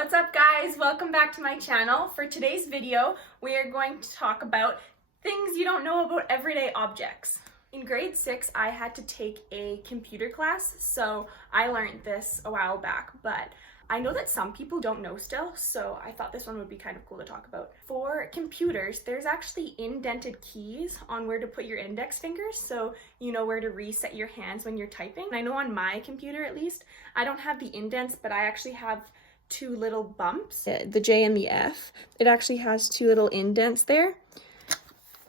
What's up guys? Welcome back to my channel. For today's video, we are going to talk about things you don't know about everyday objects. In grade 6, I had to take a computer class, so I learned this a while back, but I know that some people don't know still, so I thought this one would be kind of cool to talk about. For computers, there's actually indented keys on where to put your index fingers, so you know where to reset your hands when you're typing. I know on my computer at least, I don't have the indents, but I actually have two little bumps, the J and the F. It actually has two little indents there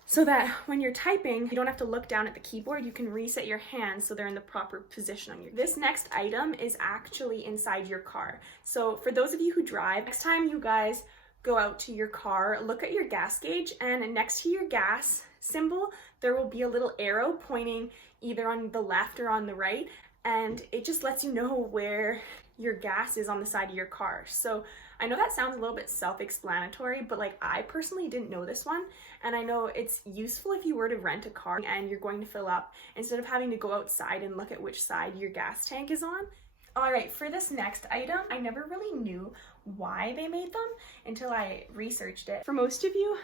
so that when you're typing, you don't have to look down at the keyboard. You can reset your hands so they're in the proper position on you. This next item is actually inside your car. So for those of you who drive, next time you guys go out to your car, look at your gas gauge, and next to your gas symbol, there will be a little arrow pointing either on the left or on the right, and it just lets you know where your gas is on the side of your car. So I know that sounds a little bit self-explanatory, but like I personally didn't know this one, and I know it's useful if you were to rent a car and you're going to fill up instead of having to go outside and look at which side your gas tank is on. All right, for this next item, I never really knew why they made them until I researched it. For most of you,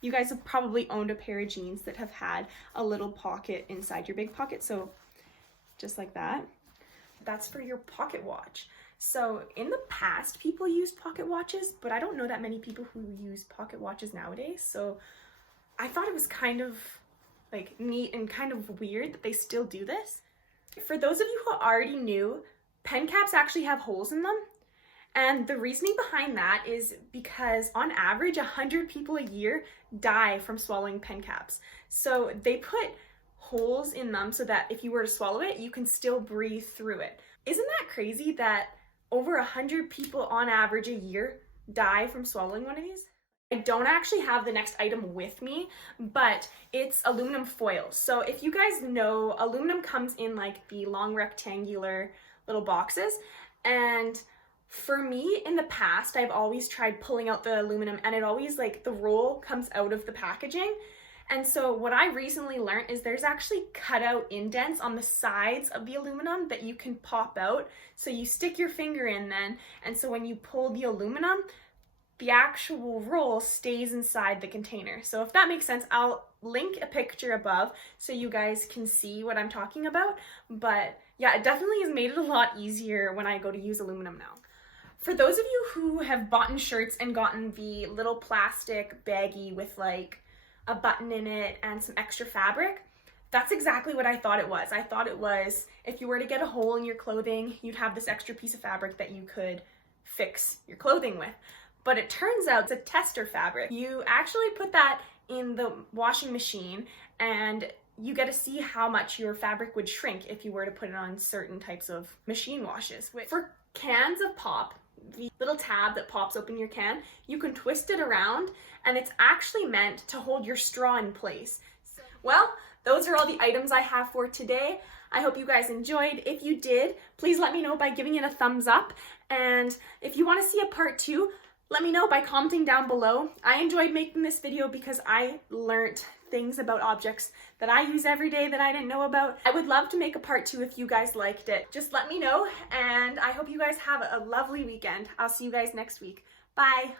you guys have probably owned a pair of jeans that have had a little pocket inside your big pocket, so just like that. That's for your pocket watch. So in the past, people used pocket watches, but I don't know that many people who use pocket watches nowadays. So I thought it was kind of like neat and kind of weird that they still do this. For those of you who already knew, pen caps actually have holes in them. And the reasoning behind that is because on average, 100 people a year die from swallowing pen caps. So they put holes in them so that if you were to swallow it, you can still breathe through it. Isn't that crazy that over 100 people on average a year die from swallowing one of these? I don't actually have the next item with me, but it's aluminum foil. So if you guys know, aluminum comes in like the long rectangular little boxes, and for me in the past, I've always tried pulling out the aluminum and it always like the roll comes out of the packaging. And so what I recently learned is there's actually cutout indents on the sides of the aluminum that you can pop out. So you stick your finger in then, and so when you pull the aluminum, the actual roll stays inside the container. So if that makes sense, I'll link a picture above so you guys can see what I'm talking about. But yeah, it definitely has made it a lot easier when I go to use aluminum now. For those of you who have bought shirts and gotten the little plastic baggie with like a button in it and some extra fabric, that's exactly what I thought it was. I thought it was if you were to get a hole in your clothing, you'd have this extra piece of fabric that you could fix your clothing with. But it turns out it's a tester fabric. You actually put that in the washing machine and you get to see how much your fabric would shrink if you were to put it on certain types of machine washes. For cans of pop, the little tab that pops open your can, you can twist it around and it's actually meant to hold your straw in place. Well, those are all the items I have for today. I hope you guys enjoyed. If you did, please let me know by giving it a thumbs up. And if you want to see a part 2, let me know by commenting down below. I enjoyed making this video because I learned things about objects that I use every day that I didn't know about. I would love to make a part 2 if you guys liked it. Just let me know, and I hope you guys have a lovely weekend. I'll see you guys next week. Bye.